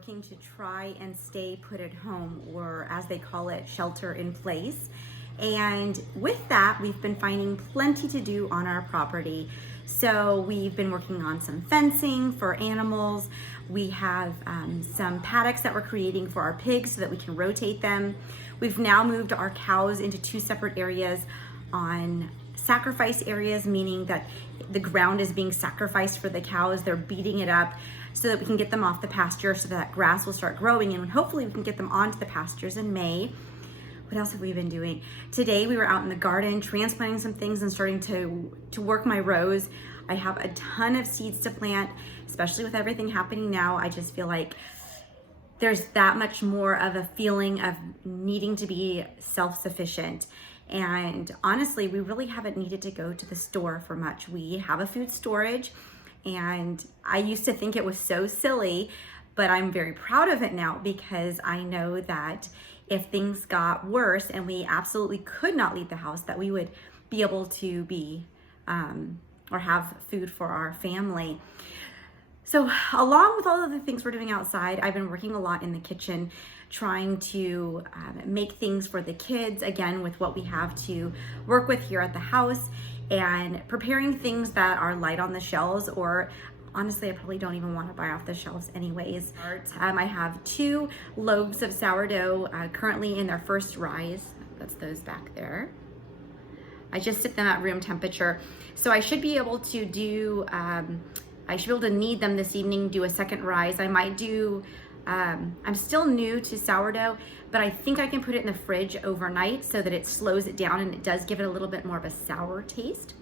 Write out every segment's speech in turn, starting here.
working to try and stay put at home, or as they call it, shelter in place. And with that, we've been finding plenty to do on our property. So we've been working on some fencing for animals. We have some paddocks that we're creating for our pigs so that we can rotate them. We've now moved our cows into 2 separate areas on sacrifice areas, meaning that the ground is being sacrificed for the cows. They're beating it up so that we can get them off the pasture so that grass will start growing, and hopefully we can get them onto the pastures in May. What else have we been doing? Today we were out in the garden transplanting some things and starting to work my rows. I have a ton of seeds to plant, especially with everything happening now. I just feel like there's that much more of a feeling of needing to be self-sufficient. And honestly, we really haven't needed to go to the store for much. We have a food storage, and I used to think it was so silly, but I'm very proud of it now because I know that if things got worse and we absolutely could not leave the house, that we would be able to be or have food for our family. So along with all of the things we're doing outside, I've been working a lot in the kitchen, trying to make things for the kids, again, with what we have to work with here at the house, and preparing things that are light on the shelves, or honestly, I probably don't even want to buy off the shelves anyways. I have 2 loaves of sourdough currently in their first rise. That's those back there. I just set them at room temperature. So I should be able to do, I should be able to knead them this evening, do a second rise. I might do, I'm still new to sourdough, but I think I can put it in the fridge overnight so that it slows it down and it does give it a little bit more of a sour taste.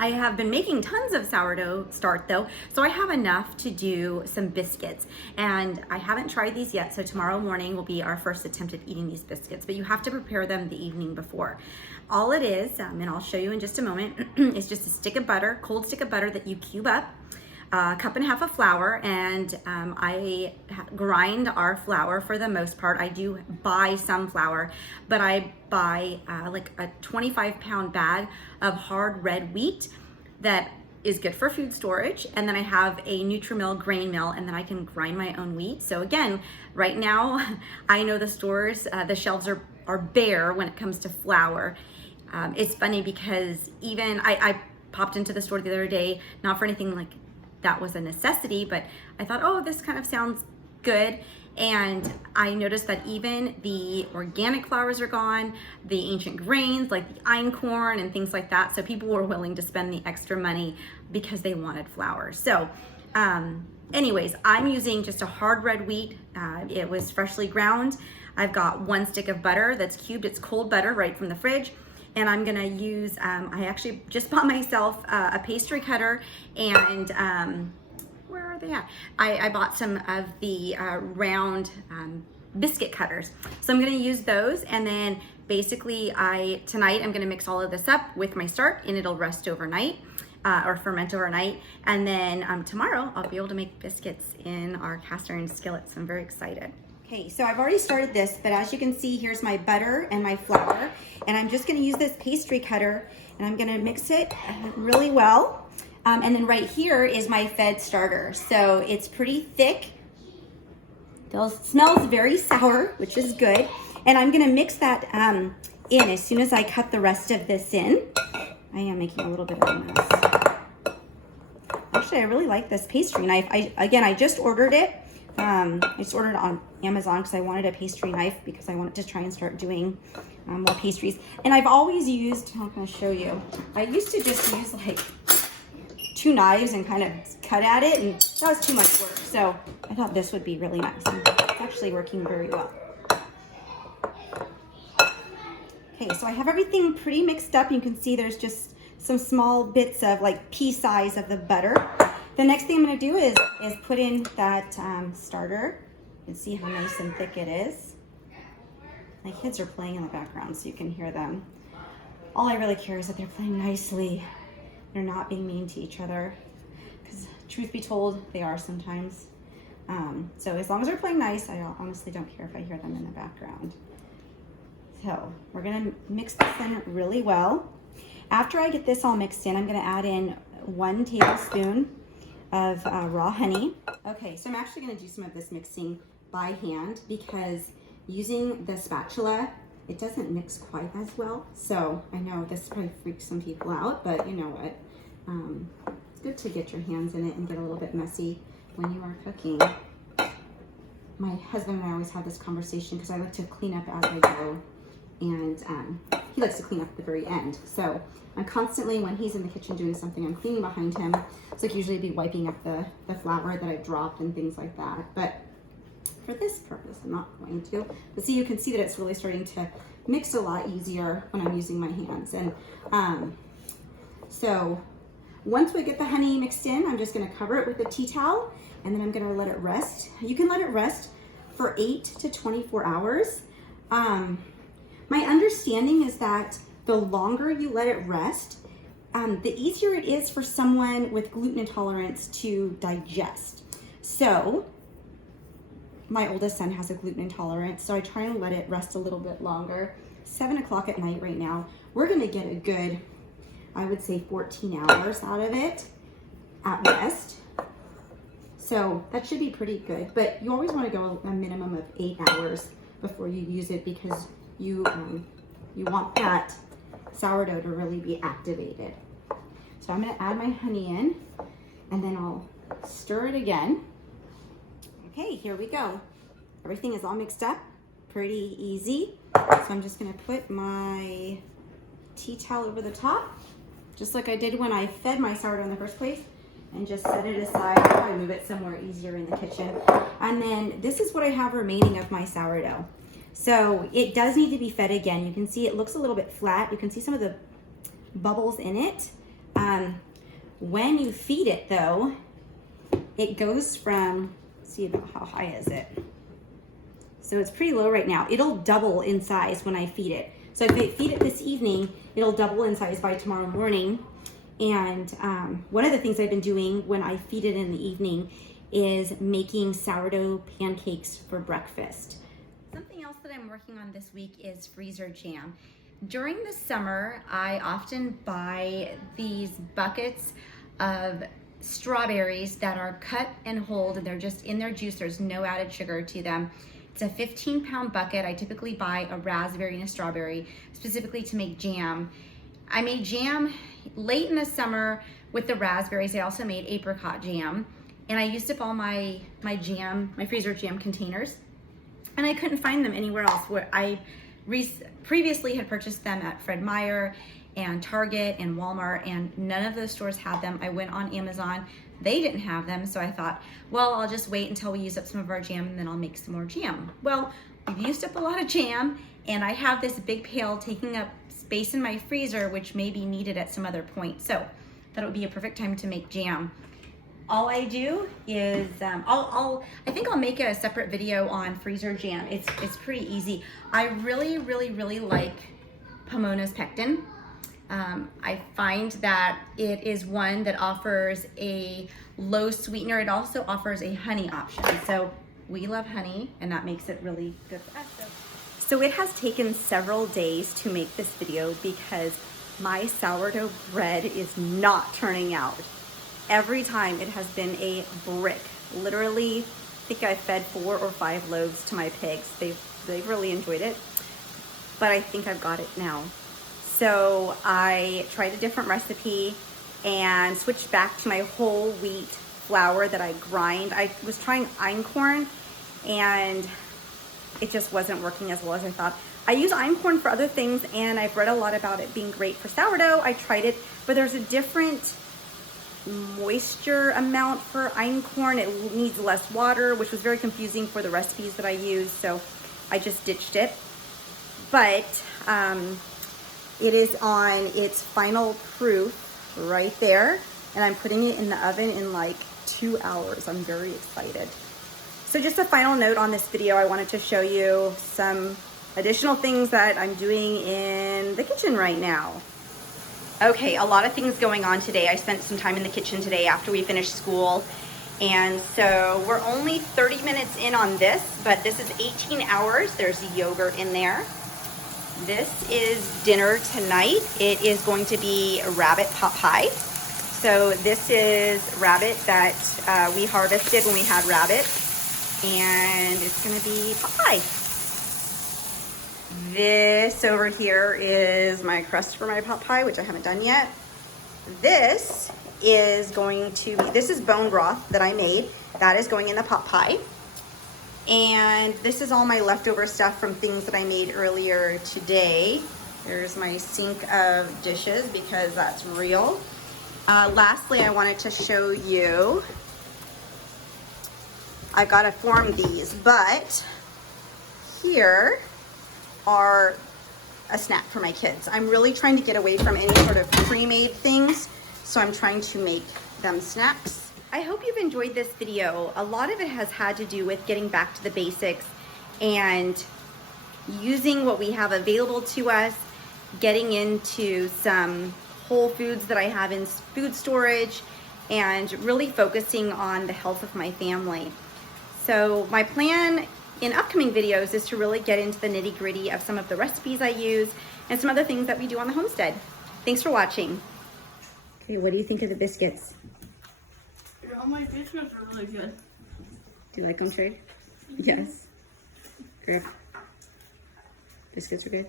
I have been making tons of sourdough start though, so I have enough to do some biscuits, and I haven't tried these yet, so tomorrow morning will be our first attempt at eating these biscuits, but you have to prepare them the evening before. All it is, and I'll show you in just a moment, is just a stick of butter, cold stick of butter that you cube up, a cup and a half of flour, and I grind our flour for the most part. I do buy some flour, but I buy like a 25-pound bag of hard red wheat that is good for food storage, and then I have a Nutri-Mill grain mill, and then I can grind my own wheat. So again, right now, I know the stores, the shelves are bare when it comes to flour. It's funny because even I popped into the store the other day, not for anything like that was a necessity, but I thought, oh, this kind of sounds good. And I noticed that even the organic flours are gone, the ancient grains like the einkorn and things like that. So people were willing to spend the extra money because they wanted flour. So anyways, I'm using just a hard red wheat. It was freshly ground. I've got 1 stick of butter that's cubed. It's cold butter right from the fridge. And I'm gonna use, I actually just bought myself a pastry cutter, and where are they at? I bought some of the round biscuit cutters. So I'm gonna use those, and then basically tonight I'm gonna mix all of this up with my starch, and it'll rest overnight or ferment overnight. And then tomorrow I'll be able to make biscuits in our cast iron skillet, so I'm very excited. Okay, so I've already started this, but as you can see, here's my butter and my flour, and I'm just gonna use this pastry cutter, and I'm gonna mix it really well. And then right here is my fed starter. So it's pretty thick. It smells very sour, which is good. And I'm gonna mix that in as soon as I cut the rest of this in. I am making a little bit of a mess. Actually, I really like this pastry knife. I just ordered it. I just ordered it on Amazon because I wanted a pastry knife because I wanted to try and start doing more pastries. And I've always used, I'm going to show you, I used to just use like 2 knives and kind of cut at it, and that was too much work. So I thought this would be really nice. And it's actually working very well. Okay, so I have everything pretty mixed up. You can see there's just some small bits of like pea size of the butter. The next thing I'm going to do is put in that starter. You can see how nice and thick it is. My kids are playing in the background, so you can hear them. All I really care is that they're playing nicely. They're not being mean to each other, because truth be told, they are sometimes. So as long as they're playing nice, I honestly don't care if I hear them in the background. So we're going to mix this in really well. After I get this all mixed in, I'm going to add in 1 tablespoon of raw honey. Okay, so I'm actually going to do some of this mixing by hand because using the spatula, it doesn't mix quite as well. So I know this probably freaks some people out, but you know what? It's good to get your hands in it and get a little bit messy when you are cooking. My husband and I always have this conversation because I like to clean up as I go, and he likes to clean up at the very end. So I'm constantly, when he's in the kitchen doing something, I'm cleaning behind him. It's like usually be wiping up the flour that I've dropped and things like that. But for this purpose, I'm not going to. But see, you can see that it's really starting to mix a lot easier when I'm using my hands. And so once we get the honey mixed in, I'm just going to cover it with a tea towel, and then I'm going to let it rest. You can let it rest for 8 to 24 hours. My understanding is that the longer you let it rest, the easier it is for someone with gluten intolerance to digest. So my oldest son has a gluten intolerance, so I try and let it rest a little bit longer. 7 o'clock at night right now. We're gonna get a good, I would say 14 hours out of it at rest. So that should be pretty good, but you always wanna go a minimum of 8 hours before you use it because you want that sourdough to really be activated. So I'm gonna add my honey in, and then I'll stir it again. Okay, here we go. Everything is all mixed up, pretty easy. So I'm just gonna put my tea towel over the top, just like I did when I fed my sourdough in the first place, and just set it aside. I'll probably move it somewhere easier in the kitchen. And then this is what I have remaining of my sourdough. So it does need to be fed again. You can see it looks a little bit flat. You can see some of the bubbles in it. When you feed it though, it goes from, see about how high is it? So it's pretty low right now. It'll double in size when I feed it. So if I feed it this evening, it'll double in size by tomorrow morning. And one of the things I've been doing when I feed it in the evening is making sourdough pancakes for breakfast. Something else that I'm working on this week is freezer jam. During the summer, I often buy these buckets of strawberries that are cut and hold, and they're just in their juice. There's no added sugar to them. It's a 15-pound bucket. I typically buy a raspberry and a strawberry specifically to make jam. I made jam late in the summer with the raspberries. I also made apricot jam, and I used up all my freezer jam containers, and I couldn't find them anywhere else. Where I previously had purchased them at Fred Meyer and Target and Walmart, and none of those stores had them. I went on Amazon, they didn't have them, so I thought, well, I'll just wait until we use up some of our jam and then I'll make some more jam. Well, we've used up a lot of jam, and I have this big pail taking up space in my freezer, which may be needed at some other point. So that would be a perfect time to make jam. All I do is, I think I'll make a separate video on freezer jam. It's pretty easy. I really, really, really like Pomona's pectin. I find that it is one that offers a low sweetener. It also offers a honey option. So we love honey, and that makes it really good for us. So it has taken several days to make this video because my sourdough bread is not turning out. Every time it has been a brick. Literally, I think I fed 4 or 5 loaves to my pigs. They've really enjoyed it, but I think I've got it now. So I tried a different recipe and switched back to my whole wheat flour that I grind. I was trying einkorn, and it just wasn't working as well as I thought. I use einkorn for other things, and I've read a lot about it being great for sourdough. I tried it, but there's a different moisture amount for einkorn. It needs less water, which was very confusing for the recipes that I use, so I just ditched it. But it is on its final proof right there, and I'm putting it in the oven in like 2 hours. I'm very excited. So just a final note on this video, I wanted to show you some additional things that I'm doing in the kitchen right now. Okay, a lot of things going on today. I spent some time in the kitchen today after we finished school, and so we're only 30 minutes in on this, but this is 18 hours. There's yogurt in there. This is dinner tonight. It is going to be a rabbit pot pie. So this is rabbit that we harvested when we had rabbits, and it's gonna be pot pie. This over here is my crust for my pot pie, which I haven't done yet. This is going to be, this is bone broth that I made. That is going in the pot pie. And this is all my leftover stuff from things that I made earlier today. There's my sink of dishes because that's real. Lastly, I wanted to show you, I've got to form these, but here are a snack for my kids. I'm really trying to get away from any sort of pre-made things, so I'm trying to make them snacks. I hope you've enjoyed this video. A lot of it has had to do with getting back to the basics and using what we have available to us, getting into some whole foods that I have in food storage, and really focusing on the health of my family. So my plan in upcoming videos is to really get into the nitty-gritty of some of the recipes I use and some other things that we do on the homestead. Thanks for watching. Okay, what do you think of the biscuits? Yeah, my biscuits are really good. Do you like them, Trade? Yes. Griff? Biscuits are good?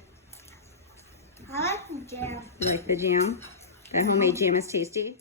I like the jam. You like the jam? That homemade jam is tasty.